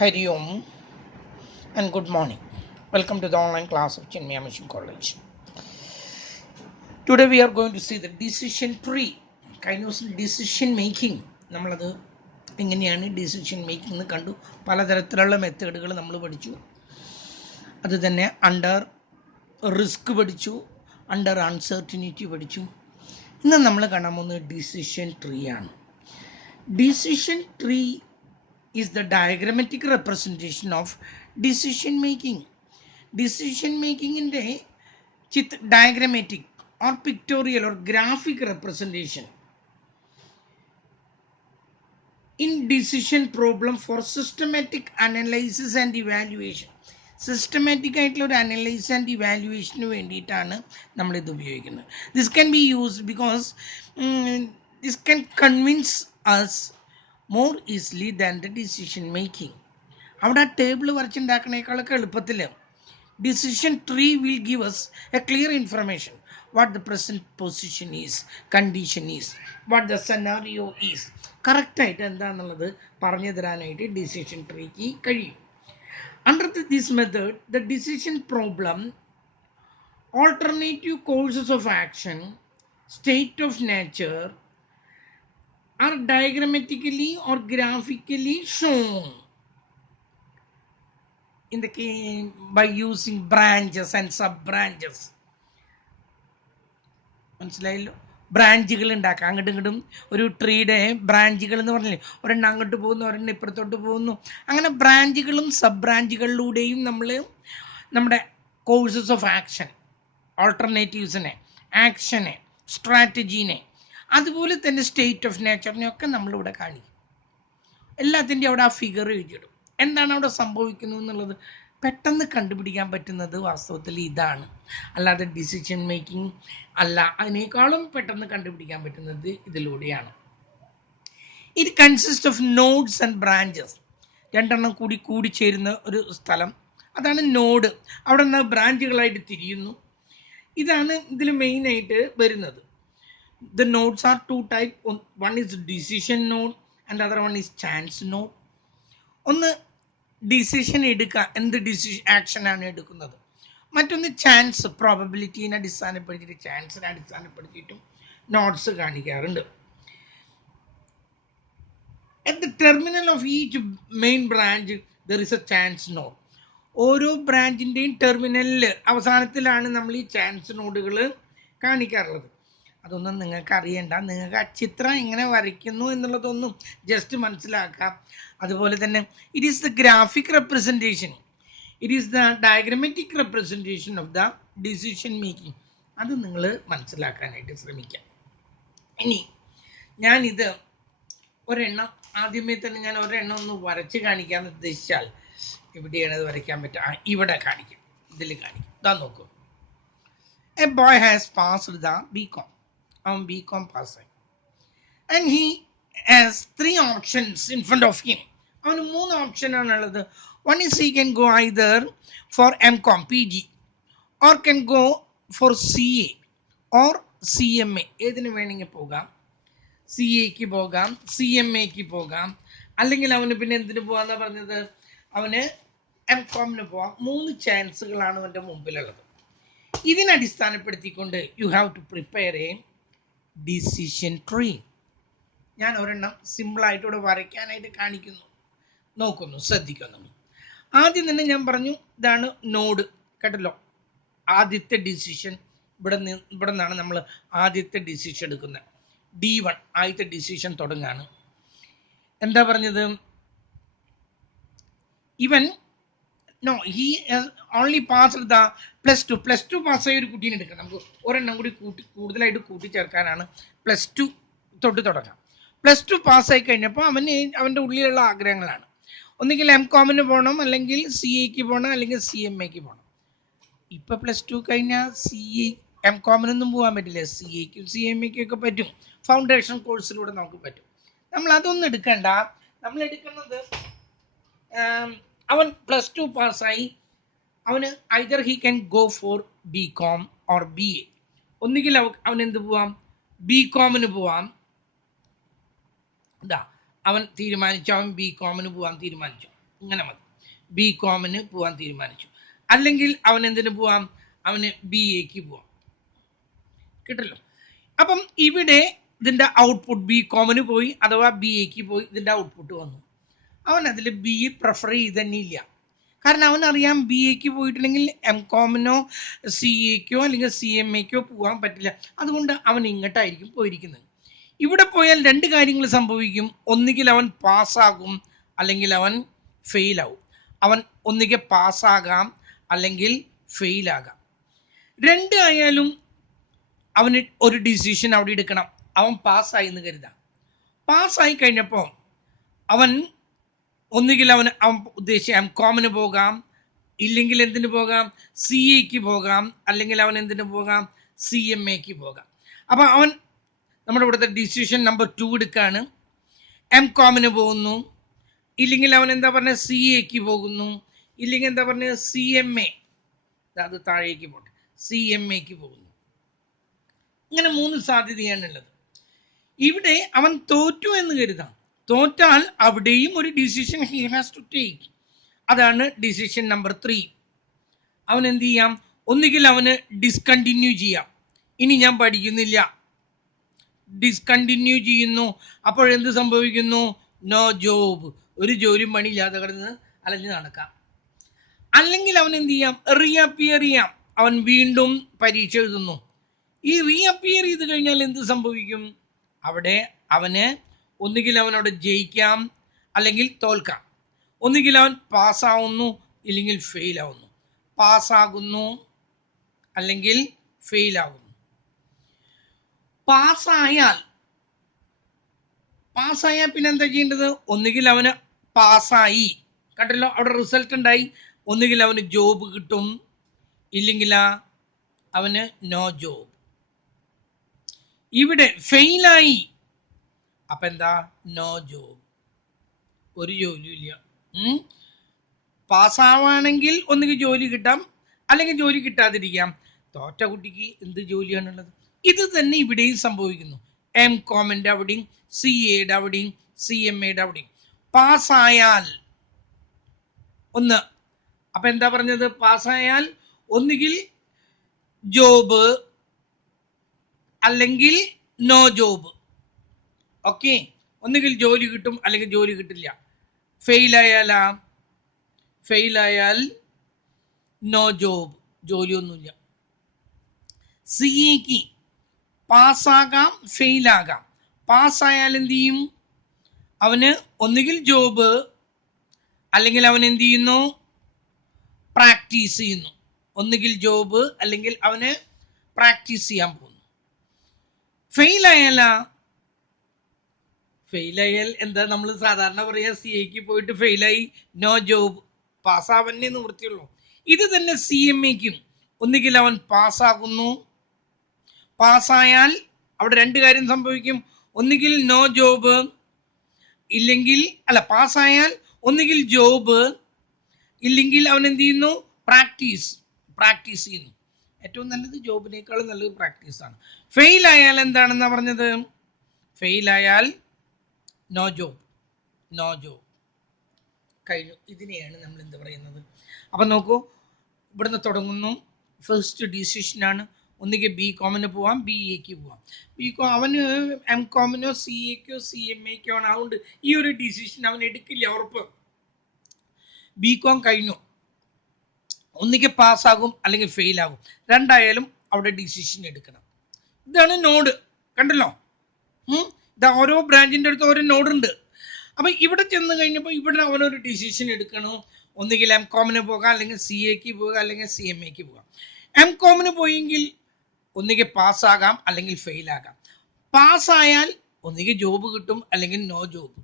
Hari Om and good morning. Welcome to the online class of Chinmaya Mission College. Today we are going to see the decision tree. കഴിഞ്ഞ ദിവസം decision making നമ്മളത് എങ്ങനെയാണ് decision making എന്ന് കണ്ടു. പലതരത്തിലുള്ള മെത്തേഡുകൾ നമ്മൾ പഠിച്ചു. അത് തന്നെ അണ്ടർ റിസ്ക് പഠിച്ചു, അണ്ടർ അൺസർട്ടിനിറ്റി പഠിച്ചു. ഇന്ന് നമ്മൾ കാണാൻ പോകുന്നത് ഡിസിഷൻ ട്രീ ആണ്. Decision tree is the diagrammatic representation of decision making. Decision making in the diagrammatic or pictorial or graphic representation in decision problem for systematic analysis and evaluation. Systematic ആയിട്ടുള്ള ഒരു analyse and evaluation വേണ്ടിയിട്ടാണ് നമ്മളിത് ഉപയോഗിക്കുന്നത്. This can be used because this can convince us more easily than the decision making. അവിടെ ആ table വരച്ചുണ്ടാക്കണേക്കാളൊക്കെ എളുപ്പത്തിൽ decision tree will give us a clear information what the present position is, condition is, what the scenario is. കറക്റ്റായിട്ട് എന്താണെന്നുള്ളത് പറഞ്ഞു തരാനായിട്ട് decision ട്രീക്ക് കഴിയും. Under this method, the decision problem, alternative courses of action, state of nature are diagrammatically or graphically shown in the by using branches and sub branches. മനസ്സിലായല്ലോ? ബ്രാഞ്ചുകൾ ഉണ്ടാക്കാം. അങ്ങോട്ടും ഇങ്ങോട്ടും ഒരു ട്രീയുടെ ബ്രാഞ്ചുകൾ എന്ന് പറഞ്ഞില്ലേ, ഒരെണ്ണം അങ്ങോട്ട് പോകുന്നു, ഒരെണ്ണം ഇപ്പുറത്തോട്ട് പോകുന്നു. അങ്ങനെ ബ്രാഞ്ചുകളും സബ് ബ്രാഞ്ചുകളിലൂടെയും നമ്മൾ നമ്മുടെ കോഴ്സസ് ഓഫ് ആക്ഷൻ, ഓൾട്ടർനേറ്റീവ്സിനെ, ആക്ഷനെ, സ്ട്രാറ്റജീനെ, അതുപോലെ തന്നെ സ്റ്റേറ്റ് ഓഫ് നേച്ചറിനെയൊക്കെ നമ്മളിവിടെ കാണിക്കും. എല്ലാത്തിൻ്റെയും അവിടെ ആ ഫിഗർ എഴുതിയിടും. എന്താണ് അവിടെ സംഭവിക്കുന്നത് എന്നുള്ളത് പെട്ടെന്ന് കണ്ടുപിടിക്കാൻ പറ്റുന്നത് വാസ്തവത്തിൽ ഇതാണ്. അല്ലാതെ ഡിസിഷൻ മേക്കിംഗ് അല്ല, അതിനേക്കാളും പെട്ടെന്ന് കണ്ടുപിടിക്കാൻ പറ്റുന്നത് ഇതിലൂടെയാണ്. It consist of nodes and branches. രണ്ടെണ്ണം കൂടി ചേരുന്ന ഒരു സ്ഥലം, അതാണ് നോഡ്. അവിടെ നിന്ന് ബ്രാഞ്ചുകളായിട്ട് തിരിയുന്നു. ഇതാണ് ഇതിൽ മെയിനായിട്ട് വരുന്നത്. The nodes are two type. One is decision node and the other one is chance node. ഒന്ന് ഡിസിഷൻ എടുക്കുക, എന്ത് ഡിസിഷൻ ആക്ഷനാണ് എടുക്കുന്നത്. മറ്റൊന്ന് ചാൻസ്, പ്രോബബിലിറ്റീനെ അടിസ്ഥാനപ്പെടുത്തിയിട്ട്, ചാൻസിനെ അടിസ്ഥാനപ്പെടുത്തിയിട്ടും നോട്ട്സ് കാണിക്കാറുണ്ട്. At the terminal of each main branch there is a chance node. ഓരോ ബ്രാഞ്ചിൻ്റെയും ടെർമിനലിൽ അവസാനത്തിലാണ് നമ്മൾ ഈ ചാൻസ് നോഡുകൾ കാണിക്കാറുള്ളത്. അതൊന്നും നിങ്ങൾക്ക് അറിയണ്ട, നിങ്ങൾക്ക് ആ ചിത്രം എങ്ങനെ വരയ്ക്കുന്നു എന്നുള്ളതൊന്നും ജസ്റ്റ് മനസ്സിലാക്കാം. അതുപോലെ തന്നെ it is the graphic representation, it is the diagrammatic representation of the decision making. അത് നിങ്ങൾ മനസ്സിലാക്കാനായിട്ട് ശ്രമിക്കാം. ഇനി ഞാനിത് ഒരെണ്ണം ആദ്യമേ തന്നെ ഞാൻ ഒരെണ്ണം ഒന്ന് വരച്ച് കാണിക്കാമെന്ന് ഉദ്ദേശിച്ചാൽ എവിടെയാണ് അത് വരയ്ക്കാൻ പറ്റുക? ഇവിടെ കാണിക്കും, ഇതിൽ കാണിക്കും. ഇതാ നോക്കൂ. A boy has passed the BCom. അവൻ ബികോം പാസ്സായി. And he has 3 options in front of him. അവന് 3 ഓപ്ഷനാണുള്ളത്. One is he can go either for MCom PG or can go for CA or CMA. ഏതിന് വേണമെങ്കിൽ പോകാം. CAക്ക് പോകാം, CMAക്ക് പോകാം, അല്ലെങ്കിൽ അവന് പിന്നെ എന്തിനു പോകാമെന്നാണ് പറഞ്ഞത്? അവന് MComന് പോകാം. 3 ചാൻസുകളാണ് അവൻ്റെ മുമ്പിലുള്ളത്. ഇതിനടിസ്ഥാനപ്പെടുത്തിക്കൊണ്ട് you have to prepare a decision tree. ഞാൻ ഒരെണ്ണം സിമ്പിളായിട്ട് ഇവിടെ വരയ്ക്കാനായിട്ട് കാണിക്കുന്നു, നോക്കുന്നു, ശ്രദ്ധിക്കുന്നു. ആദ്യം തന്നെ ഞാൻ പറഞ്ഞു ഇതാണ് നോഡ്, കേട്ടല്ലോ. ആദ്യത്തെ ഡിസിഷൻ ഇവിടെ നിന്നാണ് നമ്മൾ ആദ്യത്തെ ഡിസിഷൻ എടുക്കുന്നത്. D1 ആദ്യത്തെ ഡിസിഷൻ തുടങ്ങാണ്. എന്താ പറഞ്ഞത്? ഇവൻ ഹി ഓൺലി പാസ്ഡ് ദ +2 പാസ്സായ ഒരു കുട്ടീനെ എടുക്കാം. നമുക്ക് ഒരെണ്ണം കൂടി കൂടുതലായിട്ട് കൂട്ടിച്ചേർക്കാനാണ്. +2 തൊട്ട് തുടങ്ങാം. +2 പാസ്സായി കഴിഞ്ഞപ്പോൾ അവൻ്റെ ഉള്ളിലുള്ള ആഗ്രഹങ്ങളാണ്. ഒന്നുകിൽ MComന് പോകണം, അല്ലെങ്കിൽ CAക്ക് പോകണം, അല്ലെങ്കിൽ CMAക്ക് പോകണം. ഇപ്പം +2 കഴിഞ്ഞാൽ MComനൊന്നും പോകാൻ പറ്റില്ല. CAക്കും CMAക്കും ഒക്കെ പറ്റും. ഫൗണ്ടേഷൻ കോഴ്സിലൂടെ നമുക്ക് പറ്റും. നമ്മൾ അതൊന്നും എടുക്കണ്ട. നമ്മൾ എടുക്കുന്നത് അവൻ +2 പാസ്സായി. അവന് either he can go four BCom or BA. ഒന്നുകിൽ അവൻ എന്ത് പോവാം? BComന് പോവാം. ഇതാ അവൻ തീരുമാനിച്ചു, അവൻ BComന് പോകാൻ തീരുമാനിച്ചു. ഇങ്ങനെ മതി. ബി കോമിന് പോകാൻ തീരുമാനിച്ചു. അല്ലെങ്കിൽ അവൻ എന്തിനു പോവാം? അവന് ബി എക്ക് പോവാം. കിട്ടല്ലോ. അപ്പം ഇവിടെ ഇതിൻ്റെ ഔട്ട്പുട്ട് ബി കോമിന് പോയി അഥവാ ബി എക്ക് പോയി, ഇതിൻ്റെ ഔട്ട്പുട്ട് വന്നു. അവൻ അതിൽ ബി പ്രിഫർ ചെയ്ത് തന്നെ ഇല്ല. കാരണം അവനറിയാം ബി എക്ക് പോയിട്ടുണ്ടെങ്കിൽ എം കോമിനോ സി എക്കോ അല്ലെങ്കിൽ സി എം എക്കോ പോകാൻ പറ്റില്ല. അതുകൊണ്ട് അവൻ ഇങ്ങോട്ടായിരിക്കും പോയിരിക്കുന്നത്. ഇവിടെ പോയാൽ രണ്ട് കാര്യങ്ങൾ സംഭവിക്കും. ഒന്നുകിൽ അവൻ പാസ്സാകും അല്ലെങ്കിൽ അവൻ ഫെയിലാവും. അവൻ ഒന്നുകിൽ പാസ്സാകാം അല്ലെങ്കിൽ ഫെയിലാകാം. രണ്ട് ആയാലും അവന് ഒരു ഡിസിഷൻ അവിടെ എടുക്കണം. അവൻ പാസ്സായി എന്ന് കരുതാം. പാസ്സായി കഴിഞ്ഞപ്പോൾ അവൻ ഒന്നുകിൽ അവൻ ഉദ്ദേശിച്ച എം കോമിന് പോകാം, ഇല്ലെങ്കിൽ എന്തിനു പോകാം? സി എക്ക് പോകാം, അല്ലെങ്കിൽ അവൻ എന്തിനു പോകാം? സി എം എക്ക് പോകാം. അപ്പം അവൻ നമ്മുടെ ഇവിടുത്തെ ഡിസിഷൻ നമ്പർ 2 എടുക്കുകയാണ്. എം കോമിന് പോകുന്നു, ഇല്ലെങ്കിൽ അവൻ എന്താ പറഞ്ഞത്? സി എക്ക് പോകുന്നു, ഇല്ലെങ്കിൽ എന്താ പറഞ്ഞത്? സി എം എ, അത് താഴേക്ക് പോട്ടെ, സി എം എക്ക് പോകുന്നു. ഇങ്ങനെ 3 സാധ്യതയാണുള്ളത്. ഇവിടെ അവൻ തോറ്റു എന്ന് കരുതാം. തോറ്റാൽ അവിടെയും ഒരു decision he has to take. അതാണ് ഡിസിഷൻ നമ്പർ 3. അവൻ എന്ത് ചെയ്യാം? ഒന്നുകിൽ അവന് ഡിസ്കണ്ടിന്യൂ ചെയ്യാം. ഇനി ഞാൻ പഠിക്കുന്നില്ല, ഡിസ്കണ്ടിന്യൂ ചെയ്യുന്നു. അപ്പോഴെന്ത് സംഭവിക്കുന്നു? നോ ജോബ്, ഒരു ജോലിയും പണിയില്ലാതെ കിടന്ന് അലഞ്ഞ് നടക്കാം. അല്ലെങ്കിൽ അവൻ എന്ത് ചെയ്യാം? റീഅപ്പിയർ ചെയ്യാം. അവൻ വീണ്ടും പരീക്ഷ എഴുതുന്നു. ഈ റീഅപ്പിയർ ചെയ്ത് കഴിഞ്ഞാൽ എന്ത് സംഭവിക്കും? അവിടെ അവന് ഒന്നുകിൽ അവനവിടെ ജയിക്കാം അല്ലെങ്കിൽ തോൽക്കാം. ഒന്നുകിൽ അവൻ പാസ്സാവുന്നു ഇല്ലെങ്കിൽ ഫെയിലാവുന്നു, പാസ്സാകുന്നു അല്ലെങ്കിൽ ഫെയിലാകുന്നു. പാസ്സായാൽ പിന്നെ എന്താ ചെയ്യേണ്ടത്? ഒന്നുകിൽ അവന് പാസ്സായി, കണ്ടല്ലോ അവിടെ റിസൾട്ട് ഉണ്ടായി. ഒന്നുകിൽ അവന് ജോബ് കിട്ടും, ഇല്ലെങ്കിൽ അവന് നോ ജോബ്. ഇവിടെ ഫെയിലായി, അപ്പം എന്താ? നോ ജോബ്, ഒരു ജോലിയും ഇല്ല. പാസ്സാവാണെങ്കിൽ ഒന്നുകിൽ ജോലി കിട്ടാം അല്ലെങ്കിൽ ജോലി കിട്ടാതിരിക്കാം. തോറ്റ കുട്ടിക്ക് എന്ത് ജോലിയാണുള്ളത്? ഇത് തന്നെ ഇവിടെയും സംഭവിക്കുന്നു. എം കോമിൻ്റെ അവിടെയും സി എയുടെ അവിടെയും സി എം എയുടെ അവിടെയും പാസ്സായാൽ ഒന്ന്. അപ്പം എന്താ പറഞ്ഞത്? പാസ്സായാൽ ഒന്നുകിൽ ജോബ് അല്ലെങ്കിൽ നോ ജോബ്. ഓക്കെ, ഒന്നുകിൽ ജോലി കിട്ടും അല്ലെങ്കിൽ ജോലി കിട്ടില്ല. ഫെയിലായാൽ നോ ജോബ്, ജോലിയൊന്നുമില്ല. സി എക്ക് പാസ്സാകാം ഫെയിലാകാം. പാസ്സായാൽ എന്ത് ചെയ്യും? അവന് ഒന്നുകിൽ ജോബ് അല്ലെങ്കിൽ അവൻ എന്ത് ചെയ്യുന്നു? പ്രാക്ടീസ് ചെയ്യുന്നു. ഒന്നുകിൽ ജോബ് അല്ലെങ്കിൽ അവന് പ്രാക്ടീസ് ചെയ്യാൻ പോകുന്നു. ഫെയിലായാൽ എന്താ നമ്മൾ സാധാരണ പറയുക? സി എക്ക് പോയിട്ട് ഫെയിലായി, നോ ജോബ്, പാസ്സാവന്നെ നിവൃത്തിയുള്ളൂ. ഇത് തന്നെ സി എം എക്കും. ഒന്നുകിൽ അവൻ പാസ്സാകുന്നു, പാസ്സായാൽ അവിടെ രണ്ട് കാര്യം സംഭവിക്കും. ഒന്നുകിൽ നോ ജോബ്, പാസ്സായാൽ ഒന്നുകിൽ ജോബ്, ഇല്ലെങ്കിൽ അവൻ എന്ത് ചെയ്യുന്നു? പ്രാക്ടീസ് ചെയ്യുന്നു. ഏറ്റവും നല്ലത് ജോബിനേക്കാളും നല്ലത് പ്രാക്ടീസാണ്. ഫെയിലായാൽ എന്താണെന്നാ പറഞ്ഞത്? ഫെയിലായാൽ നോ ജോബ് കഴിഞ്ഞു. ഇതിനെയാണ് നമ്മൾ എന്ത് പറയുന്നത്? അപ്പം നോക്കൂ, ഇവിടുന്ന് തുടങ്ങുന്നു. ഫസ്റ്റ് ഡിസിഷനാണ്. ഒന്നുകിൽ ബി കോമിന് പോവാം, ബി എക്ക് പോവാം. അവന് എം കോമിനോ സി എക്കോ സി എം എക്കോ ആണ്. അതുകൊണ്ട് ഈ ഒരു ഡിസിഷൻ അവൻ എടുക്കില്ല, ഉറപ്പ്. ബി കോം കഴിഞ്ഞു. ഒന്നുകിൽ പാസ്സാകും അല്ലെങ്കിൽ ഫെയിലാകും. രണ്ടായാലും അവിടെ ഡിസിഷൻ എടുക്കണം. ഇതാണ് നോഡ്. കണ്ടല്ലോ, ഇതാ ഓരോ ബ്രാഞ്ചിൻ്റെ അടുത്ത് ഓരോ നോഡുണ്ട്. അപ്പം ഇവിടെ ചെന്ന് കഴിഞ്ഞപ്പോൾ ഇവിടെ അവനൊരു ഡിസിഷൻ എടുക്കണം. ഒന്നുകിൽ എം കോമിന് പോകാം, അല്ലെങ്കിൽ സി എക്ക് പോകാം, അല്ലെങ്കിൽ സി എം എക്ക് പോകാം. എം കോമിന് പോയെങ്കിൽ ഒന്നുകിൽ പാസ്സാകാം അല്ലെങ്കിൽ ഫെയിലാകാം. പാസ്സായാൽ ഒന്നുകിൽ ജോബ് കിട്ടും അല്ലെങ്കിൽ നോ ജോബ്.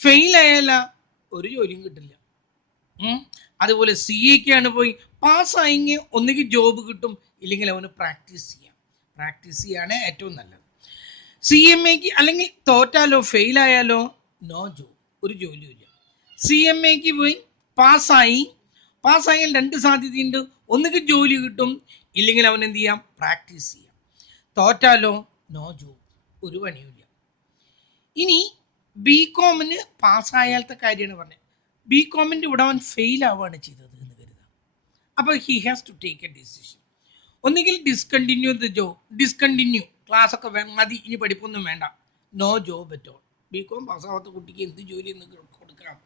ഫെയിലായാല ഒരു ജോലിയും കിട്ടില്ല. അതുപോലെ സി എക്കാണ് പോയി പാസ്സായെങ്കിൽ ഒന്നുകിൽ ജോബ് കിട്ടും, ഇല്ലെങ്കിൽ അവന് പ്രാക്ടീസ് ചെയ്യാണ് ഏറ്റവും നല്ലത്. സി എം എക്ക് അല്ലെങ്കിൽ തോറ്റാലോ ഫെയിലായാലോ നോ ജോബ്, ഒരു ജോലിയില്ല. സി എം എക്ക് പോയി പാസ്സായാൽ രണ്ട് സാധ്യതയുണ്ട്. ഒന്നുകിൽ ജോലി കിട്ടും, ഇല്ലെങ്കിൽ അവൻ എന്ത് ചെയ്യാം? പ്രാക്ടീസ് ചെയ്യാം. തോറ്റാലോ നോ ജോബ്, ഒരു പണിയുമില്ല. ഇനി ബി കോമിന് പാസ്സായാലത്തെ കാര്യമാണ് പറഞ്ഞത്. ബി കോമിൻ്റെ ഇവിടെ അവൻ ഫെയിൽ ആവുകയാണ് ചെയ്തത് എന്ന് കരുതാം. അപ്പോൾ he has to take a decision. ഒന്നുകിൽ discontinue the job, discontinue, class ഒക്കെ മതി, ഇനി പഠിപ്പൊന്നും വേണ്ട, no job at all. BCom പാസ്സാവാത്ത കുട്ടിക്ക് എന്ത് ജോലി എന്ന് കൊടുക്കാം?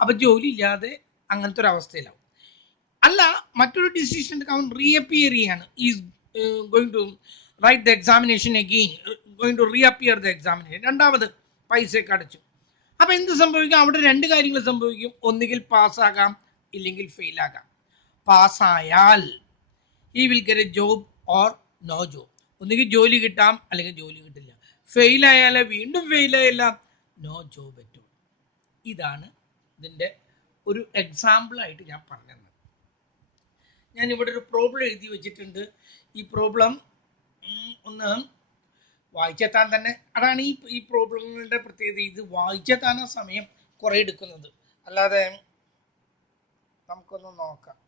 അപ്പം ജോലി ഇല്ലാതെ അങ്ങനത്തെ ഒരു അവസ്ഥയിലാവും. അല്ല, മറ്റൊരു ഡിസിഷൻ അവൻ റീഅപ്പിയർ ചെയ്യാണ്, is going to write the examination again, going to reappear the examination, രണ്ടാമത് പൈസയൊക്കെ അടച്ചു. അപ്പം എന്ത് സംഭവിക്കും? അവിടെ രണ്ട് കാര്യങ്ങൾ സംഭവിക്കും. ഒന്നുകിൽ പാസ്സാകാം, ഇല്ലെങ്കിൽ ഫെയിലാകാം. പാസ്സായാൽ he will get a job or no job. ഒന്നുകിൽ ജോലി കിട്ടാം, അല്ലെങ്കിൽ ജോലി കിട്ടില്ല. ഫെയിൽ ആയാൽ വീണ്ടും ഫെയിൽ ആയില്ല, നോ ജോബ് അറ്റ് ഓൾ. ഇതാണ് ഇതിൻ്റെ ഒരു എക്സാമ്പിളായിട്ട് ഞാൻ പറഞ്ഞത്. ഞാനിവിടെ ഒരു പ്രോബ്ലം എഴുതി വെച്ചിട്ടുണ്ട്. ഈ പ്രോബ്ലം ഒന്ന് വായിച്ചെത്താൻ തന്നെ, അതാണ് ഈ പ്രോബ്ലങ്ങളുടെ പ്രത്യേകത. ഇത് വായിച്ചെത്താൻ സമയം കുറേ എടുക്കുന്നത്. അല്ലാതെ നമുക്കൊന്ന് നോക്കാം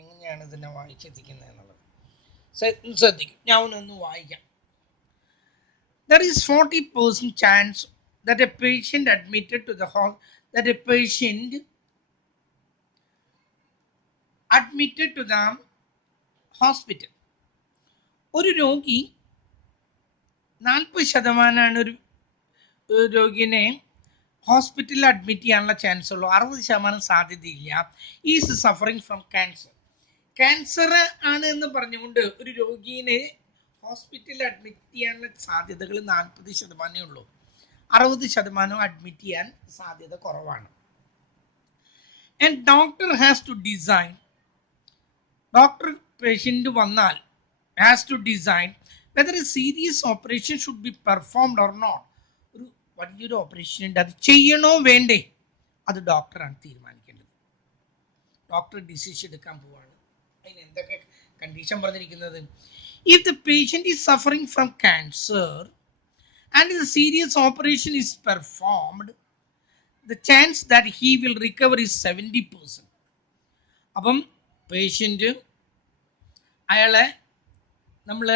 എങ്ങനെയാണ് ഇതിനെ വായിച്ചെത്തിക്കുന്നത് എന്നുള്ളത്. ശ്രദ്ധിക്കും, ഞാൻ ഒന്ന് വായിക്കാം. There is 40% chance that a patient admitted to the hospital. ഒരു രോഗി 40% ഒരു രോഗിനെ ഹോസ്പിറ്റലിൽ അഡ്മിറ്റ് ചെയ്യാനുള്ള ചാൻസ് ഉള്ളൂ, 60% സാധ്യതയില്ല. Is suffering from cancer. Cancer ആണ് എന്ന് പറഞ്ഞുകൊണ്ട് ഒരു രോഗീനെ ഹോസ്പിറ്റലിൽ അഡ്മിറ്റ് ചെയ്യാനുള്ള സാധ്യതകൾ 40% ഉള്ളൂ, 60% അഡ്മിറ്റ് ചെയ്യാൻ സാധ്യത കുറവാണ്. And doctor has to design, doctor patient വന്നാൽ has to design whether a serious operation should be performed or not. ഒരു വലിയൊരു ഓപ്പറേഷൻ ഉണ്ട്, അത് ചെയ്യണോ വേണ്ടേ, അത് ഡോക്ടറാണ് തീരുമാനിക്കേണ്ടത്. ഡോക്ടർ ഡിസിഷൻ എടുക്കാൻ പോവാണ്. അതിന് എന്തൊക്കെ കണ്ടീഷൻ പറഞ്ഞിരിക്കുന്നത്? If the patient is suffering from cancer and the serious operation is performed, the chance that he will recover is 70%. അപ്പം പേഷ്യൻ്റ് അയാളെ നമ്മൾ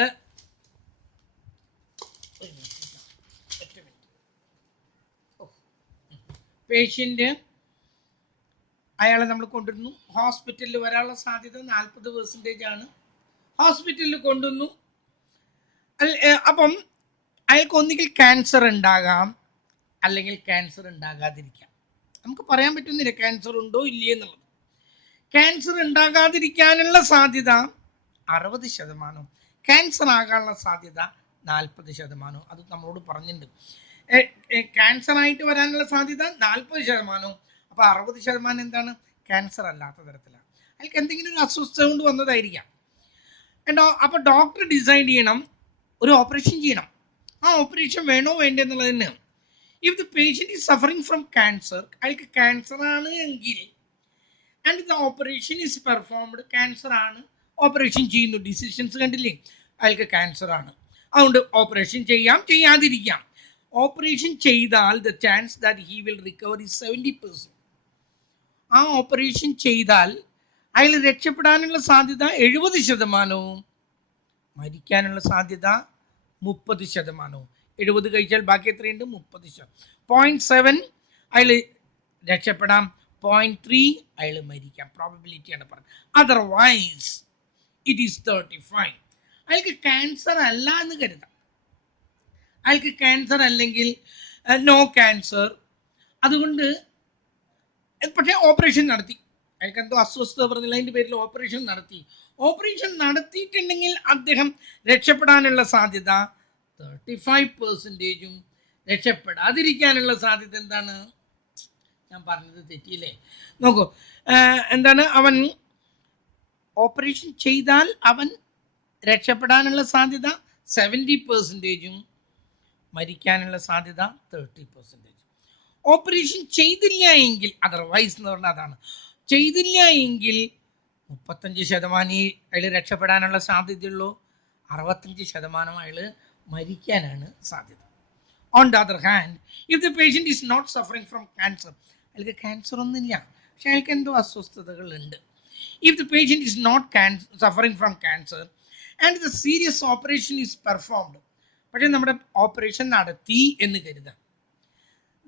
അയാളെ നമ്മൾ കൊണ്ടുവരുന്നു, ഹോസ്പിറ്റലിൽ വരാനുള്ള സാധ്യത 40% ആണ്. ഹോസ്പിറ്റലിൽ കൊണ്ടുവന്നു. അപ്പം അയാൾക്ക് ഒന്നുകിൽ ക്യാൻസർ ഉണ്ടാകാം, അല്ലെങ്കിൽ ക്യാൻസർ ഉണ്ടാകാതിരിക്കാം. നമുക്ക് പറയാൻ പറ്റുന്നില്ല ക്യാൻസർ ഉണ്ടോ ഇല്ലേ എന്നുള്ളത്. ക്യാൻസർ ഉണ്ടാകാതിരിക്കാനുള്ള സാധ്യത 60%, ക്യാൻസർ ആകാനുള്ള സാധ്യത 40%. അത് നമ്മളോട് പറഞ്ഞിട്ടുണ്ട്. ക്യാൻസർ ആയിട്ട് വരാനുള്ള സാധ്യത 40%. അപ്പോൾ 60% എന്താണ്? ക്യാൻസർ അല്ലാത്ത തരത്തിലാണ്. അയാൾക്ക് എന്തെങ്കിലും ഒരു അസ്വസ്ഥത കൊണ്ട് വന്നതായിരിക്കാം. അപ്പോൾ ഡോക്ടർ ഡിസൈഡ് ചെയ്യണം, ഒരു ഓപ്പറേഷൻ ചെയ്യണം. ആ ഓപ്പറേഷൻ വേണോ വേണ്ടേ എന്നുള്ളതിന്. If the patient is suffering from cancer, അയാൾക്ക് ക്യാൻസർ ആണ് എങ്കിൽ, and the operation is performed, cancer ആണ്, ഓപ്പറേഷൻ ചെയ്യുന്നു, ഡിസിഷൻസ് കണ്ടില്ലേ, അയാൾക്ക് ക്യാൻസർ ആണ്, അതുകൊണ്ട് ഓപ്പറേഷൻ ചെയ്യാം, ചെയ്യാതിരിക്കാം. ഓപ്പറേഷൻ ചെയ്താൽ the chance that he will recover is 70%. ആ ഓപ്പറേഷൻ ചെയ്താൽ അയാൾ രക്ഷപ്പെടാനുള്ള സാധ്യത 70%, മരിക്കാനുള്ള സാധ്യത 30%. 70 കഴിച്ചാൽ ബാക്കി എത്രയുണ്ട്? 30%. 0.7 അയാൾ രക്ഷപ്പെടാം, 0.3 അയാൾ മരിക്കാം. പ്രോബബിലിറ്റിയാണ് പറഞ്ഞത്. Otherwise it is 35. അയാൾക്ക് ക്യാൻസർ അല്ല എന്ന് കരുതാം. അയാൾക്ക് ക്യാൻസർ അല്ലെങ്കിൽ നോ ക്യാൻസർ, അതുകൊണ്ട് പക്ഷേ ഓപ്പറേഷൻ നടത്തി, അയാൾക്ക് എന്തോ അസ്വസ്ഥത പറഞ്ഞില്ല, അതിൻ്റെ പേരിൽ ഓപ്പറേഷൻ നടത്തി. ഓപ്പറേഷൻ നടത്തിയിട്ടുണ്ടെങ്കിൽ അദ്ദേഹം രക്ഷപ്പെടാനുള്ള സാധ്യത 35%, രക്ഷപ്പെടാതിരിക്കാനുള്ള സാധ്യത എന്താണ്? ഞാൻ പറഞ്ഞത് തെറ്റിയില്ലേ? നോക്കൂ, എന്താണ്, അവൻ ഓപ്പറേഷൻ ചെയ്താൽ അവൻ രക്ഷപ്പെടാനുള്ള സാധ്യത 70%, മരിക്കാനുള്ള സാധ്യത 30%. ഓപ്പറേഷൻ ചെയ്തില്ല എങ്കിൽ, അതർവൈസ് എന്ന് പറഞ്ഞാൽ അതാണ്, ചെയ്തില്ല എങ്കിൽ 35% അയാൾ രക്ഷപ്പെടാനുള്ള സാധ്യതയുള്ളൂ, 65% അയാൾ മരിക്കാനാണ് സാധ്യത. On the other hand, if the patient is not suffering from cancer, അയാൾക്ക് ക്യാൻസർ ഒന്നുമില്ല, പക്ഷെ അയാൾക്ക് എന്തോ അസ്വസ്ഥതകളുണ്ട്. If the patient is not suffering from cancer and the serious operation is performed, പക്ഷേ നമ്മുടെ ഓപ്പറേഷൻ നടത്തി എന്ന് കരുതാം.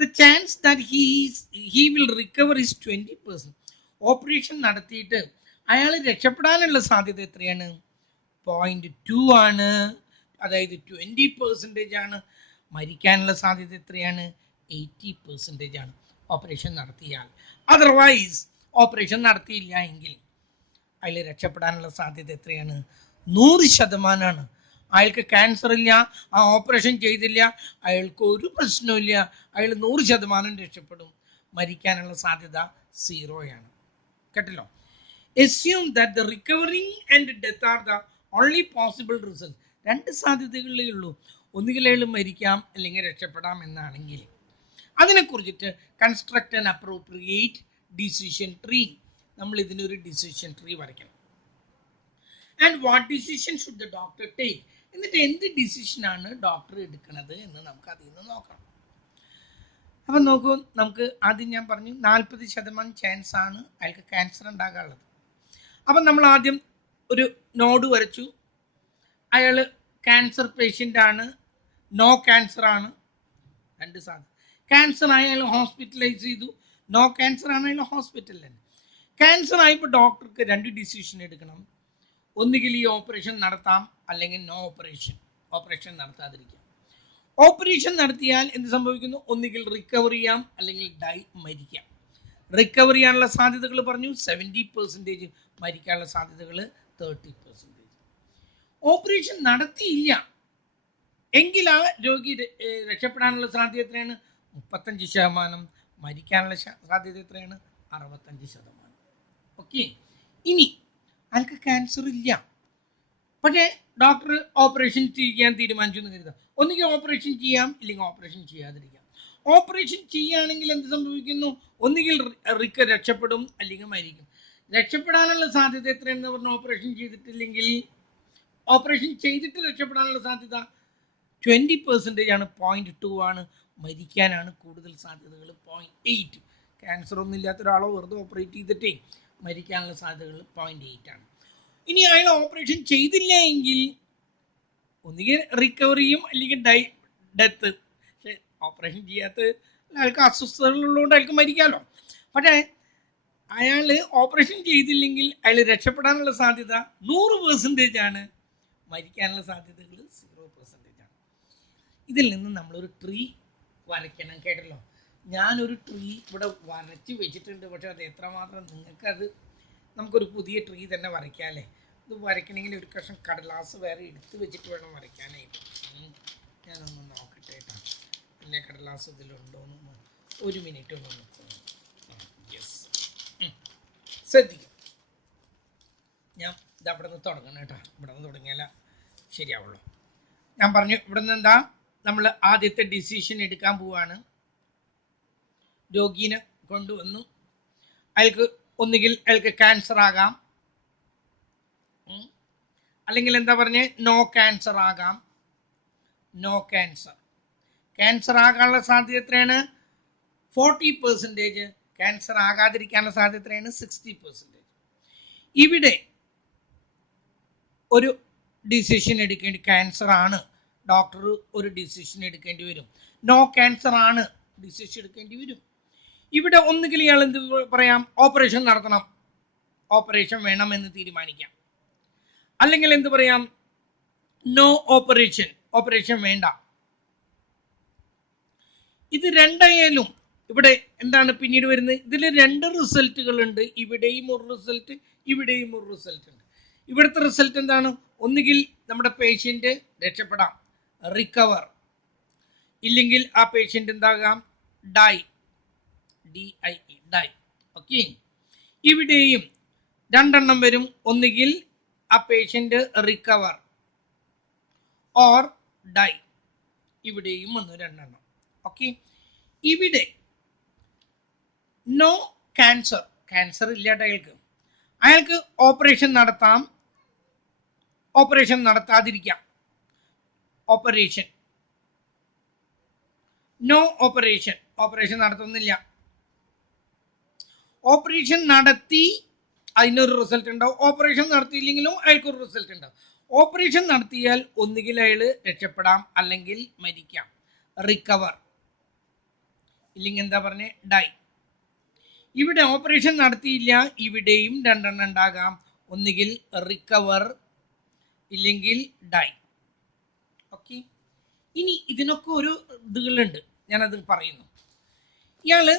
the chance that he will recover is 20%. Operation നടത്തിയിട്ട് അയാൾ രക്ഷപ്പെടാനുള്ള സാധ്യത എത്രയാണ്? 0.2 ആണ്. അതായത് 20% ആണ്. മരിക്കാനുള്ള സാധ്യത എത്രയാണ്? 80% ആണ് ഓപ്പറേഷൻ നടത്തിയാൽ. അതർവൈസ് ഓപ്പറേഷൻ നടത്തിയില്ല എങ്കിൽ അയാൾ രക്ഷപ്പെടാനുള്ള സാധ്യത എത്രയാണ്? 100%. അയാൾക്ക് ക്യാൻസർ ഇല്ല, ആ ഓപ്പറേഷൻ ചെയ്തില്ല, അയാൾക്ക് ഒരു പ്രശ്നമില്ല, അയാൾ 100% രക്ഷപ്പെടും. മരിക്കാനുള്ള സാധ്യത 0 ആണ്. കേട്ടല്ലോ? Assume that the recovery and death are the only possible result. രണ്ട് സാധ്യതകളേ ഉള്ളൂ. ഒന്നുകിൽ അയാൾ മരിക്കാം അല്ലെങ്കിൽ രക്ഷപ്പെടാം എന്നാണെങ്കിൽ അതിനെക്കുറിച്ചിട്ട് construct an appropriate decision tree. നമ്മൾ ഇതിനൊരു ഡിസിഷൻ ട്രീ വരയ്ക്കണം. And what decision should the doctor take. എന്നിട്ട് എന്ത് ഡിസിഷനാണ് ഡോക്ടർ എടുക്കുന്നത് എന്ന് നമുക്ക് അതിൽ നിന്ന് നോക്കണം. അപ്പം നോക്കൂ, നമുക്ക് ആദ്യം ഞാൻ പറഞ്ഞു 40% ചാൻസ് ആണ് അയാൾക്ക് ക്യാൻസർ ഉണ്ടാകാനുള്ളത്. അപ്പം നമ്മൾ ആദ്യം ഒരു നോഡ് വരച്ചു. അയാൾ ക്യാൻസർ പേഷ്യൻ്റ് ആണ്, നോ ക്യാൻസർ ആണ്. രണ്ട് സാധ്യത. ക്യാൻസർ ആയി അയാൾ ഹോസ്പിറ്റലൈസ് ചെയ്തു, നോ ക്യാൻസർ ആണ്, അയാൾ ഹോസ്പിറ്റലിൽ തന്നെ. ക്യാൻസർ ആയപ്പോൾ ഡോക്ടർക്ക് രണ്ട് ഡിസിഷൻ എടുക്കണം. ഒന്നുകിൽ ഈ ഓപ്പറേഷൻ നടത്താം, അല്ലെങ്കിൽ നോ ഓപ്പറേഷൻ നടത്താതിരിക്കാം. ഓപ്പറേഷൻ നടത്തിയാൽ എന്ത് സംഭവിക്കുന്നു? ഒന്നുകിൽ റിക്കവർ ചെയ്യാം, അല്ലെങ്കിൽ മരിക്കാം. റിക്കവർ ചെയ്യാനുള്ള സാധ്യതകൾ പറഞ്ഞു 70%, മരിക്കാനുള്ള സാധ്യതകൾ 30%. ഓപ്പറേഷൻ നടത്തിയില്ല എങ്കിൽ ആ രോഗി രക്ഷപ്പെടാനുള്ള സാധ്യത എത്രയാണ്? 35%. മരിക്കാനുള്ള സാധ്യത എത്രയാണ്? 65%. ഓക്കെ. ഇനി അയാൾക്ക് ക്യാൻസർ ഇല്ല, പക്ഷേ ഡോക്ടർ ഓപ്പറേഷൻ ചെയ്യാൻ തീരുമാനിച്ചു എന്ന് കരുതാം. ഒന്നുകിൽ ഓപ്പറേഷൻ ചെയ്യാം, ഇല്ലെങ്കിൽ ഓപ്പറേഷൻ ചെയ്യാതിരിക്കാം. ഓപ്പറേഷൻ ചെയ്യുകയാണെങ്കിൽ എന്ത് സംഭവിക്കുന്നു? ഒന്നുകിൽ രക്ഷപ്പെടും, അല്ലെങ്കിൽ മരിക്കും. രക്ഷപ്പെടാനുള്ള സാധ്യത എത്രയാണെന്ന് പറഞ്ഞു? ഓപ്പറേഷൻ ചെയ്തിട്ടില്ലെങ്കിൽ. ഓപ്പറേഷൻ ചെയ്തിട്ട് രക്ഷപ്പെടാനുള്ള സാധ്യത 20% ആണ്, 0.2 ആണ്. മരിക്കാനാണ് കൂടുതൽ സാധ്യതകൾ, 0.8. ക്യാൻസർ ഒന്നും ഇല്ലാത്ത ഒരാളോ വെറുതെ ഓപ്പറേറ്റ് ചെയ്തിട്ടേ മരിക്കാനുള്ള സാധ്യതകൾ 0.8 ആണ്. ഇനി അയാൾ ഓപ്പറേഷൻ ചെയ്തില്ല എങ്കിൽ ഒന്നുകിൽ റിക്കവർ ചെയ്യും, അല്ലെങ്കിൽ ഡെത്ത്. പക്ഷെ ഓപ്പറേഷൻ ചെയ്യാത്ത അയാൾക്ക് അസ്വസ്ഥതകളുള്ളതുകൊണ്ട് അയാൾക്ക് മരിക്കാമല്ലോ. പക്ഷേ അയാൾ ഓപ്പറേഷൻ ചെയ്തില്ലെങ്കിൽ അയാൾ രക്ഷപ്പെടാനുള്ള സാധ്യത 100% ആണ്, മരിക്കാനുള്ള സാധ്യതകൾ 0% ആണ്. ഇതിൽ നിന്ന് നമ്മളൊരു ട്രീ വരയ്ക്കണം. കേട്ടല്ലോ? ഞാനൊരു ട്രീ ഇവിടെ വരച്ച് വെച്ചിട്ടുണ്ട്, പക്ഷെ അത് എത്രമാത്രം നിങ്ങൾക്കത്, നമുക്കൊരു പുതിയ ട്രീ തന്നെ വരയ്ക്കാം അല്ലേ? ഇത് വരയ്ക്കണമെങ്കിൽ ഒരു കഷ്ണം കടലാസ് വേറെ എടുത്ത് വെച്ചിട്ട് വേണം വരയ്ക്കാനായിട്ട്. ഞാനൊന്ന് നോക്കട്ടെ കേട്ടോ, അല്ലേ കടലാസ് ഇതിലുണ്ടോയെന്ന്. ഒരു മിനിറ്റ് ഒന്ന് നോക്കുന്നു. യെസ്, ശ്രദ്ധിക്കും. ഞാൻ ഇത് അവിടെ നിന്ന് തുടങ്ങണം കേട്ടോ. ഇവിടെ നിന്ന് തുടങ്ങിയാൽ ശരിയാവുള്ളൂ. ഞാൻ പറഞ്ഞു, ഇവിടെ നിന്ന് എന്താ, നമ്മൾ ആദ്യത്തെ ഡിസിഷൻ എടുക്കാൻ പോവാണ്. രോഗീനെ കൊണ്ടുവന്നു. അയാൾക്ക് ഒന്നുകിൽ അയാൾക്ക് ക്യാൻസർ ആകാം, അല്ലെങ്കിൽ എന്താ പറഞ്ഞേ, നോ ക്യാൻസർ ആകാം. No cancer. ക്യാൻസർ ആകാനുള്ള സാധ്യത എത്രയാണ്? 40%. ക്യാൻസർ ആകാതിരിക്കാനുള്ള സാധ്യത എത്രയാണ്? 60%. ഇവിടെ ഒരു ഡിസിഷൻ എടുക്കേണ്ടി, ക്യാൻസർ ആണ്, ഡോക്ടർ ഒരു ഡിസിഷൻ എടുക്കേണ്ടി വരും. നോ ക്യാൻസർ ആണ്, ഡിസിഷൻ എടുക്കേണ്ടി വരും. ഇവിടെ ഒന്നുകിൽ ഇയാൾ എന്ത് പറയാം? ഓപ്പറേഷൻ നടത്തണം, ഓപ്പറേഷൻ വേണം എന്ന് തീരുമാനിക്കാം. അല്ലെങ്കിൽ എന്ത് പറയാം? നോ ഓപ്പറേഷൻ വേണ്ട. ഇത് രണ്ടായാലും ഇവിടെ എന്താണ് പിന്നീട് വരുന്നത്? ഇതിൽ രണ്ട് റിസൾട്ടുകൾ ഉണ്ട്. ഇവിടെയും ഒരു റിസൾട്ട്, ഇവിടെയും ഒരു റിസൾട്ട് ഉണ്ട്. ഇവിടുത്തെ റിസൾട്ട് എന്താണ്? ഒന്നുകിൽ നമ്മുടെ പേഷ്യൻ്റ് രക്ഷപ്പെടാം, റിക്കവർ, ഇല്ലെങ്കിൽ ആ പേഷ്യൻ്റ് എന്താകാം? ഡൈ. ഓക്കെ. ഇവിടെയും രണ്ടെണ്ണം വരും. ഒന്നുകിൽ ആ പേഷ്യൻ്റ് റിക്കവർ ഓർ ഡൈ. ഇവിടെയും വന്നു രണ്ടെണ്ണം. ഓക്കെ. ഇവിടെ നോ ക്യാൻസർ ഇല്ലാത്ത അയാൾക്ക് ഓപ്പറേഷൻ നടത്താം, ഓപ്പറേഷൻ നടത്താതിരിക്കാം. നോ ഓപ്പറേഷൻ നടത്തുന്നില്ല. ഓപ്പറേഷൻ നടത്തി അതിനൊരു റിസൾട്ട് ഉണ്ടാവും. ഓപ്പറേഷൻ നടത്തിയില്ലെങ്കിലും അയാൾക്കൊരു റിസൾട്ട് ഉണ്ടാവും. ഓപ്പറേഷൻ നടത്തിയാൽ ഒന്നുകിൽ അയാൾ രക്ഷപ്പെടാം, അല്ലെങ്കിൽ മരിക്കാം, റിക്കവർ. ഇല്ലെങ്കിൽ എന്താ പറഞ്ഞേ ഡൈ. ഇവിടെ ഓപ്പറേഷൻ നടത്തിയില്ല, ഇവിടെയും രണ്ടെണ്ണം ഉണ്ടാകാം, ഒന്നുകിൽ റിക്കവർ ഇല്ലെങ്കിൽ ഡൈ. ഓക്കെ, ഇനി ഇതിനൊക്കെ ഒരു ഇതുകളുണ്ട്, ഞാനത് പറയുന്നു. ഇയാള്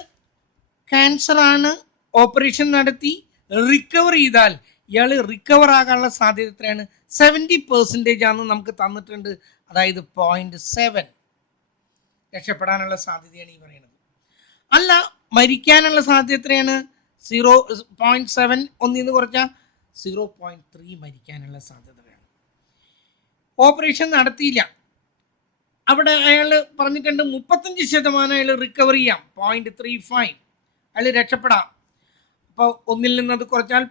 ക്യാൻസർ ആണ്, ഓപ്പറേഷൻ നടത്തി റിക്കവർ ചെയ്താൽ ഇയാൾ റിക്കവർ ആകാനുള്ള സാധ്യത എത്രയാണ്? 70% ആണെന്ന് നമുക്ക് തന്നിട്ടുണ്ട്. അതായത് 0.7 രക്ഷപ്പെടാനുള്ള സാധ്യതയാണ് ഈ പറയുന്നത്. അല്ല, മരിക്കാനുള്ള സാധ്യത എത്രയാണ്? 0.7 ഒന്നിന്ന് കുറച്ചാൽ 0.3 മരിക്കാനുള്ള സാധ്യതയാണ്. ഓപ്പറേഷൻ നടത്തിയില്ല, അവിടെ അയാൾ പറഞ്ഞിട്ടുണ്ട് 35% അയാൾ റിക്കവർ ചെയ്യാം, 0.35 അയാൾ രക്ഷപ്പെടാം. അപ്പോൾ ഒന്നിൽ നിന്ന് അത് കുറച്ചാൽ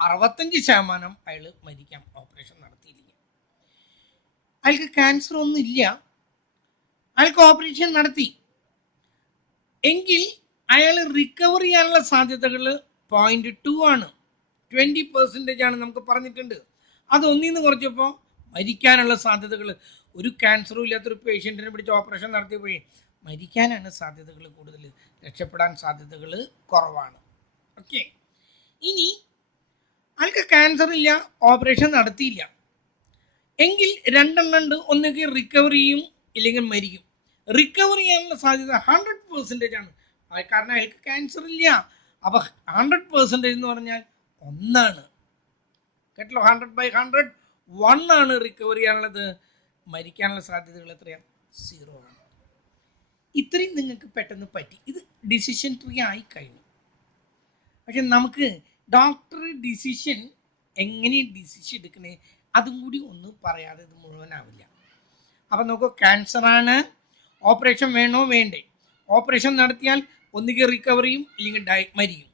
65% അയാൾ മരിക്കാം ഓപ്പറേഷൻ നടത്തിയില്ലെങ്കിൽ. അയാൾക്ക് ക്യാൻസർ ഒന്നും ഇല്ല, അയാൾക്ക് ഓപ്പറേഷൻ നടത്തി എങ്കിൽ അയാൾ റിക്കവർ ചെയ്യാനുള്ള സാധ്യതകൾ 0.2 ആണ്, 20% ആണ് നമുക്ക് പറഞ്ഞിട്ടുണ്ട്. അത് ഒന്നിന്ന് കുറച്ചപ്പോൾ മരിക്കാനുള്ള സാധ്യതകൾ, ഒരു ക്യാൻസറും ഇല്ലാത്തൊരു പേഷ്യൻറ്റിനെ പിടിച്ച് ഓപ്പറേഷൻ നടത്തിയപ്പോഴേ മരിക്കാനാണ് സാധ്യതകൾ കൂടുതൽ, രക്ഷപ്പെടാൻ സാധ്യതകൾ കുറവാണ്. ഓക്കെ, ഇനി അയാൾക്ക് ക്യാൻസർ ഇല്ല, ഓപ്പറേഷൻ നടത്തിയില്ല എങ്കിൽ രണ്ടെണ്ണം ഉണ്ട്, ഒന്നുകിൽ റിക്കവർ ചെയ്യും ഇല്ലെങ്കിൽ മരിക്കും. റിക്കവർ ചെയ്യാനുള്ള സാധ്യത 100% ആണ്, കാരണം അയാൾക്ക് ക്യാൻസർ ഇല്ല. അപ്പൊ 100% എന്ന് പറഞ്ഞാൽ 1 ആണ്, കേട്ടല്ലോ. 100/100 1 ആണ് റിക്കവർ ചെയ്യാനുള്ളത്. മരിക്കാനുള്ള സാധ്യതകൾ എത്രയാണ്? 0 ആണ്. ഇത്രയും നിങ്ങൾക്ക് പെട്ടെന്ന് പറ്റി. ഇത് ഡിസിഷൻ ട്രീ ആയി കഴിഞ്ഞു. പക്ഷെ നമുക്ക് ഡോക്ടർ ഡിസിഷൻ എങ്ങനെ ഡിസിഷൻ എടുക്കണേ അതും കൂടി ഒന്നും പറയാതെ ഇത് മുഴുവനാവില്ല. അപ്പം നമുക്ക് ക്യാൻസർ ആണ്, ഓപ്പറേഷൻ വേണോ വേണ്ടേ? ഓപ്പറേഷൻ നടത്തിയാൽ ഒന്നുകിൽ റിക്കവറിയും ഇല്ലെങ്കിൽ മരിക്കും.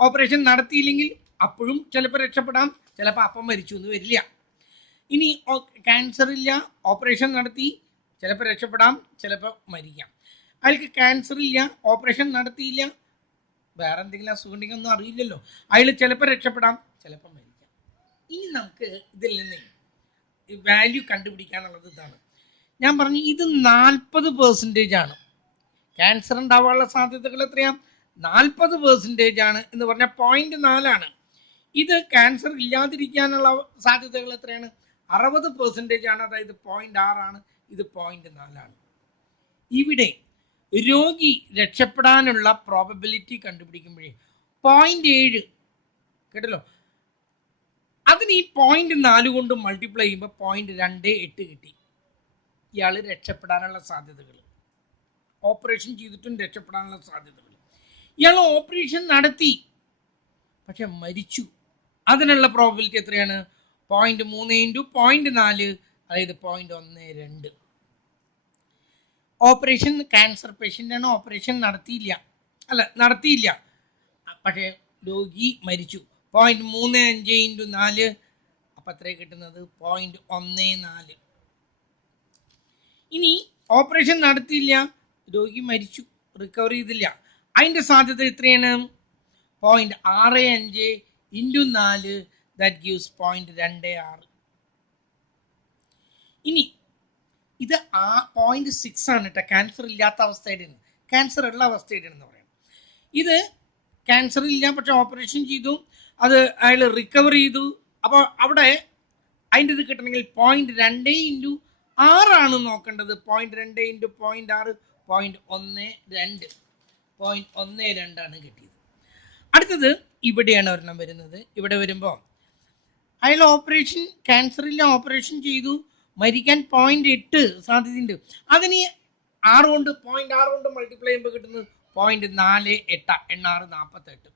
ഓപ്പറേഷൻ നടത്തിയില്ലെങ്കിൽ അപ്പോഴും ചിലപ്പോൾ രക്ഷപ്പെടാം, ചിലപ്പോൾ അപ്പം മരിച്ചു എന്ന് വരില്ല. ഇനി ക്യാൻസർ ഇല്ല, ഓപ്പറേഷൻ നടത്തി, ചിലപ്പോൾ രക്ഷപ്പെടാം, ചിലപ്പോൾ മരിക്കാം. അയാൾക്ക് ക്യാൻസർ ഇല്ല, ഓപ്പറേഷൻ നടത്തിയില്ല, വേറെ എന്തെങ്കിലും അസുഖം ഉണ്ടെങ്കിൽ ഒന്നും അറിയില്ലല്ലോ, അയാൾ ചിലപ്പോൾ രക്ഷപ്പെടാം, ചിലപ്പോൾ മരിക്കാം. ഇനി നമുക്ക് ഇതിൽ നിന്ന് വാല്യൂ കണ്ടുപിടിക്കാനുള്ളത് ഇതാണ്. ഞാൻ പറഞ്ഞു ഇത് 40% ആണ്. ക്യാൻസർ ഉണ്ടാവാനുള്ള സാധ്യതകൾ എത്രയാണ്? 40% ആണ് എന്ന് പറഞ്ഞാൽ 0.4 ആണ്. ഇത് ക്യാൻസർ ഇല്ലാതിരിക്കാനുള്ള സാധ്യതകൾ എത്രയാണ്? 60% ആണ്, അതായത് 0.6 ആണ്. ഇത് 0.4 ആണ്. ഇവിടെ രോഗി രക്ഷപ്പെടാനുള്ള പ്രോബബിലിറ്റി കണ്ടുപിടിക്കുമ്പോഴേ 0.7, കേട്ടല്ലോ, അതിന് ഈ 0.4 കൊണ്ട് മൾട്ടിപ്ലൈ ചെയ്യുമ്പോൾ 0.28 കിട്ടി. ഇയാൾ രക്ഷപ്പെടാനുള്ള സാധ്യതകൾ, ഓപ്പറേഷൻ ചെയ്തിട്ടും രക്ഷപ്പെടാനുള്ള സാധ്യതകൾ. ഇയാൾ ഓപ്പറേഷൻ നടത്തി പക്ഷെ മരിച്ചു, അതിനുള്ള പ്രോബബിലിറ്റി എത്രയാണ്? 0.3 × 0.4, അതായത് 0.12. ഓപ്പറേഷൻ ക്യാൻസർ പേഷ്യൻ്റ് ആണ്, ഓപ്പറേഷൻ നടത്തിയില്ല പക്ഷേ രോഗി മരിച്ചു, 0.35 × 4, അപ്പം എത്രയാണ് കിട്ടുന്നത്? 0.14. ഇനി ഓപ്പറേഷൻ നടത്തിയില്ല, രോഗി മരിച്ചു, റിക്കവർ ചെയ്തില്ല, അതിൻ്റെ സാധ്യത എത്രയാണ്? 0.65 × 4, ദാറ്റ് ഗീവ്സ് 0.26. ഇനി ഇത് 0.6 ആണ് കേട്ടോ, ക്യാൻസർ ഇല്ലാത്ത അവസ്ഥയുടെ, ക്യാൻസർ ഉള്ള അവസ്ഥയുടെ എന്ന് പറയാം. ഇത് ക്യാൻസർ ഇല്ല പക്ഷെ ഓപ്പറേഷൻ ചെയ്തു, അത് അയാൾ റിക്കവർ ചെയ്തു. അപ്പോൾ അവിടെ അതിൻ്റെ ഇത് കിട്ടണമെങ്കിൽ 0.2 × 6 ആണ് നോക്കേണ്ടത്. 0.2 × 0.6, 0.12. 0.12 ആണ് കിട്ടിയത്. അടുത്തത് ഇവിടെയാണ് ഒരെണ്ണം വരുന്നത്. ഇവിടെ വരുമ്പോൾ അയാൾ ഓപ്പറേഷൻ ക്യാൻസർ ഇല്ല, ഓപ്പറേഷൻ ചെയ്തു, മരിക്കാൻ 0.8 സാധ്യതയുണ്ട്. അതിന് 0.6 കൊണ്ട് മൾട്ടിപ്ലൈ ചെയ്യുമ്പോൾ കിട്ടുന്നത് 0.48, 48.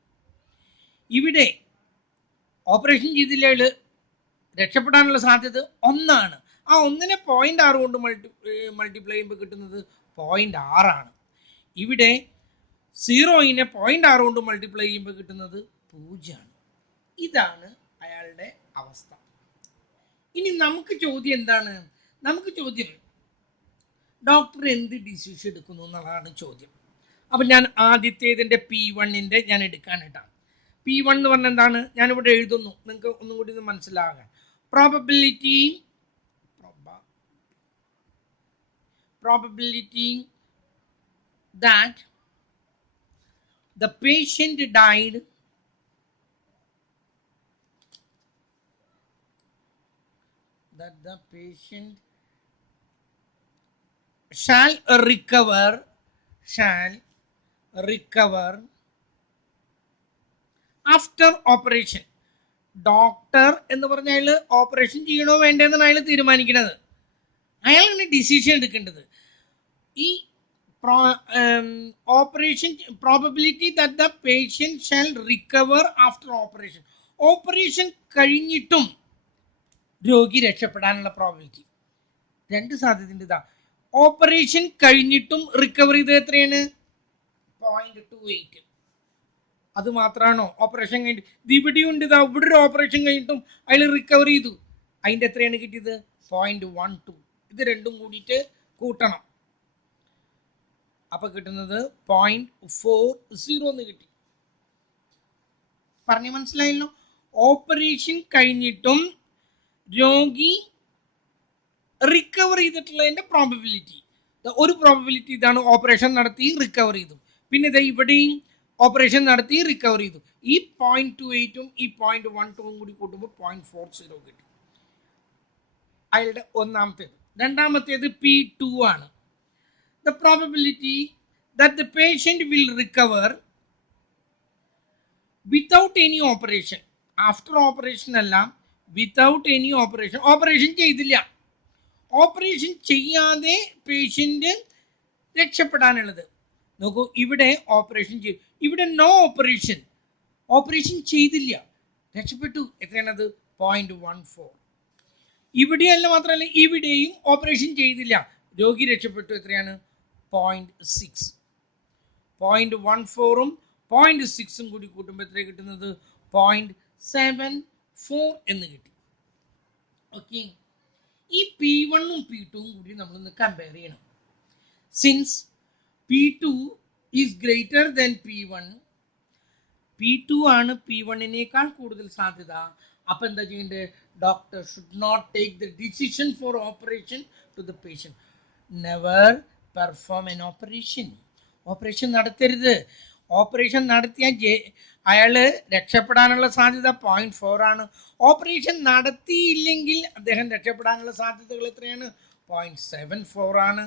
ഇവിടെ ഓപ്പറേഷൻ ചെയ്തില്ല, അയാൾ രക്ഷപ്പെടാനുള്ള സാധ്യത 1 ആണ്. ആ 1നെ 0.6 കൊണ്ട് മൾട്ടിപ്ലൈ ചെയ്യുമ്പോൾ കിട്ടുന്നത് 0.6 ആണ്. ഇവിടെ 0നെ 0.6 കൊണ്ട് മൾട്ടിപ്ലൈ ചെയ്യുമ്പോൾ കിട്ടുന്നത് 0 ആണ്. ഇതാണ് അയാളുടെ അവസ്ഥ. ഇനി നമുക്ക് ചോദ്യം എന്താണ്? നമുക്ക് ചോദ്യം ഡോക്ടർ എന്ത് ഡിസിഷൻ എടുക്കുന്നു എന്നുള്ളതാണ് ചോദ്യം. അപ്പം ഞാൻ ആദ്യത്തേതിൻ്റെ P1 ഞാൻ എടുക്കാൻ ഇട്ടാണ്. P1 എന്ന് പറഞ്ഞാൽ എന്താണ്? ഞാനിവിടെ എഴുതുന്നു, നിങ്ങൾക്ക് ഒന്നും കൂടി ഇത് മനസ്സിലാകാൻ. Probability that the patient died shall recover after operation. Doctor എന്ന് പറഞ്ഞ അയാൾ ഓപ്പറേഷൻ ചെയ്യണോ വേണ്ടെന്നാണ് അയാൾ തീരുമാനിക്കുന്നത്. അയാളാണ് ഡിസിഷൻ എടുക്കേണ്ടത്. ഈ operation probability that the patient shall recover after operation, operation കഴിഞ്ഞിട്ടും രോഗി രക്ഷപ്പെടാനുള്ള പ്രോബബിലിറ്റി. രണ്ട് സാധ്യതയുണ്ട്. ഇതാ ഓപ്പറേഷൻ കഴിഞ്ഞിട്ടും റിക്കവർ ചെയ്തത് എത്രയാണ്? 0.28. അത് മാത്രമാണോ ഓപ്പറേഷൻ കഴിഞ്ഞിട്ട്? ഇവിടെയും ഉണ്ട്. ഇതാ ഇവിടെ ഒരു ഓപ്പറേഷൻ കഴിഞ്ഞിട്ടും അയാൾ റിക്കവർ ചെയ്തു. അതിൻ്റെ എത്രയാണ് കിട്ടിയത്? 0.12. ഇത് രണ്ടും കൂടിയിട്ട് കൂട്ടണം. അപ്പൊ കിട്ടുന്നത് 0.40 എന്ന് കിട്ടി. പറഞ്ഞു മനസ്സിലായല്ലോ? ഓപ്പറേഷൻ കഴിഞ്ഞിട്ടും രോഗി റിക്കവർ ചെയ്തിട്ടുള്ളതിന്റെ പ്രോബബിലിറ്റി. ഒരു പ്രോബബിലിറ്റി ഇതാണ്, ഓപ്പറേഷൻ നടത്തി റിക്കവർ ചെയ്തു. പിന്നെ ഇതാ ഇവിടെയും ഓപ്പറേഷൻ നടത്തി റിക്കവർ ചെയ്തു. ഈ 0.28ഉം ഈ 0.12ഉം കൂടി കൂട്ടുമ്പോൾ 0.40 കിട്ടി. അയാളുടെ ഒന്നാമത്തേത്. രണ്ടാമത്തേത് P2 ആണ്. The probability that the patient will recover without any operation. After operation അല്ല, without any operation. ഓപ്പറേഷൻ ചെയ്തില്ല, ഓപ്പറേഷൻ ചെയ്യാതെ പേഷ്യന്റ് രക്ഷപ്പെടാനുള്ളത്. നോക്കൂ, ഇവിടെ ഓപ്പറേഷൻ ചെയ്തു, ഇവിടെ നോ ഓപ്പറേഷൻ, ഓപ്പറേഷൻ ചെയ്തില്ല, രക്ഷപ്പെട്ടു. എത്രയാണത്? 0.14. ഇവിടെയല്ല, മാത്രമല്ല ഇവിടെയും ഓപ്പറേഷൻ ചെയ്തില്ല, രോഗി രക്ഷപ്പെട്ടു. എത്രയാണ്? 0.6. 0.14ഉം 0.6ഉം കൂടി കൂട്ടുമ്പോൾ എത്ര കിട്ടുന്നത്? 0.74 എന്ന് കിട്ടി. ഓക്കെ, ഈ P1ഉം P2ഉം കൂടി നമ്മളൊന്ന് കമ്പയർ ചെയ്യണം. Since P2 is greater than P1, P2 ആണ് P1നേക്കാൾ കൂടുതൽ സാധ്യത. അപ്പൊ എന്താ ചെയ്യേണ്ടത്? Doctor should not take the decision for operation to the patient. Never perform an operation. Operation നടത്തരുത്. ഓപ്പറേഷൻ നടത്തിയാൽ അയാള് രക്ഷപ്പെടാനുള്ള സാധ്യത 0.4 ആണ്. ഓപ്പറേഷൻ നടത്തിയില്ലെങ്കിൽ അദ്ദേഹം രക്ഷപ്പെടാനുള്ള സാധ്യതകൾ എത്രയാണ്? 0.74 ആണ്.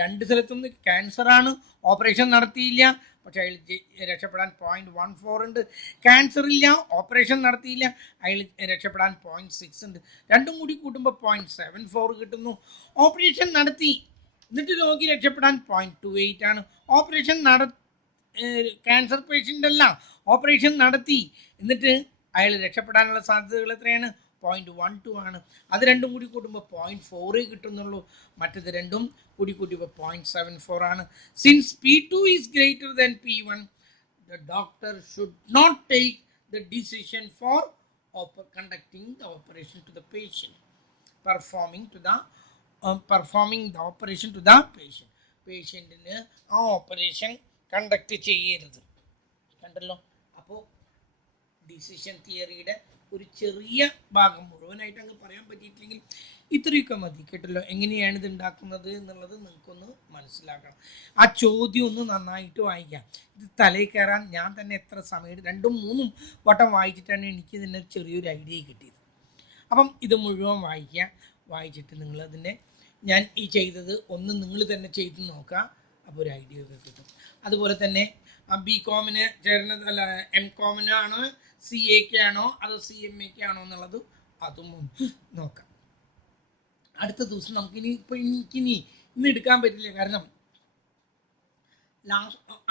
രണ്ട് സ്ഥലത്തുനിന്ന് ക്യാൻസർ ആണ്, ഓപ്പറേഷൻ നടത്തിയില്ല, പക്ഷെ അയാൾ രക്ഷപ്പെടാൻ 0.14 ഉണ്ട്. ക്യാൻസർ ഇല്ല, ഓപ്പറേഷൻ നടത്തിയില്ല, അയാൾ രക്ഷപ്പെടാൻ 0.6 ഉണ്ട്. രണ്ടും കൂടി കൂട്ടുമ്പോൾ 0.74 കിട്ടുന്നു. ഓപ്പറേഷൻ നടത്തി എന്നിട്ട് രോഗി രക്ഷപ്പെടാൻ 0.28 ആണ്. ഓപ്പറേഷൻ ക്യാൻസർ പേഷ്യൻ്റ് അല്ല, ഓപ്പറേഷൻ നടത്തി എന്നിട്ട് അയാൾ രക്ഷപ്പെടാനുള്ള സാധ്യതകൾ എത്രയാണ്? 0.12 ആണ്. അത് രണ്ടും കൂടി കൂട്ടുമ്പോൾ 0.4 കിട്ടുന്നുള്ളൂ. മറ്റത് രണ്ടും കൂടി കൂട്ടിയപ്പോൾ 0.74 ആണ്. Since P2 is greater than P1, the doctor should not take the decision for conducting the operation to the patient, performing the operation to the patient. പേഷ്യൻറ്റിന് ആ ഓപ്പറേഷൻ കണ്ടക്ട് ചെയ്യരുത്. കണ്ടല്ലോ? അപ്പോൾ ഡിസിഷൻ തിയറിയുടെ ഒരു ചെറിയ ഭാഗം, മുഴുവനായിട്ട് അങ്ങ് പറയാൻ പറ്റിയിട്ടില്ലെങ്കിൽ ഇത്രയൊക്കെ മതി. കേട്ടല്ലോ? എങ്ങനെയാണ് ഇത് ഉണ്ടാക്കുന്നത് എന്നുള്ളത് നിങ്ങൾക്കൊന്ന് മനസ്സിലാക്കണം. ആ ചോദ്യം ഒന്ന് നന്നായിട്ട് വായിക്കാം. ഇത് തലയിൽ കയറാൻ ഞാൻ തന്നെ എത്ര സമയം, 2-3 വട്ടം വായിച്ചിട്ടാണ് എനിക്ക് ഇതിൻ്റെ ചെറിയൊരു ഐഡിയ കിട്ടിയത്. അപ്പം ഇത് മുഴുവൻ വായിക്കുക. വായിച്ചിട്ട് നിങ്ങളതിൻ്റെ ഞാൻ ഈ ചെയ്തത് ഒന്ന് നിങ്ങൾ തന്നെ ചെയ്ത് നോക്കുക. അപ്പോൾ ഒരു ഐഡിയ ഒക്കെ കിട്ടും. അതുപോലെ തന്നെ BComന് ചേർന്നത് അല്ല, MComന് ആണോ CA ആണോ അതോ CMA ആണോ എന്നുള്ളത് അതും നോക്കാം. അടുത്ത ദിവസം നമുക്കിനി എനിക്കിനി ഇന്ന് എടുക്കാൻ പറ്റില്ല, കാരണം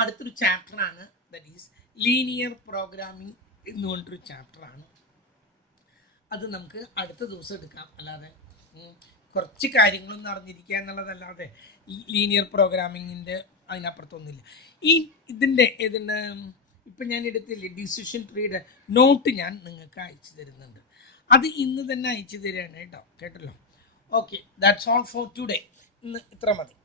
അടുത്തൊരു ചാപ്റ്ററാണ്, ദാറ്റ് ഈസ് ലീനിയർ പ്രോഗ്രാമിംഗ് എന്ന് പറഞ്ഞിട്ടൊരു ചാപ്റ്ററാണ്. അത് നമുക്ക് അടുത്ത ദിവസം എടുക്കാം. അല്ലാതെ കുറച്ച് കാര്യങ്ങളൊന്നും അറിഞ്ഞിരിക്കുക എന്നുള്ളതല്ലാതെ ഈ ലീനിയർ പ്രോഗ്രാമിങ്ങിൻ്റെ അതിനപ്പുറത്തൊന്നുമില്ല. ഇതിൻ്റെ ഇപ്പം ഞാൻ എടുത്തില്ലേ ഡിസിഷൻ ട്രീയുടെ നോട്ട് ഞാൻ നിങ്ങൾക്ക് അയച്ചു തരുന്നുണ്ട്. അത് ഇന്ന് തന്നെ അയച്ചു തരികയാണ് കേട്ടോ. കേട്ടല്ലോ? Okay, that's all for today. ഇന്ന് ഇത്ര മതി.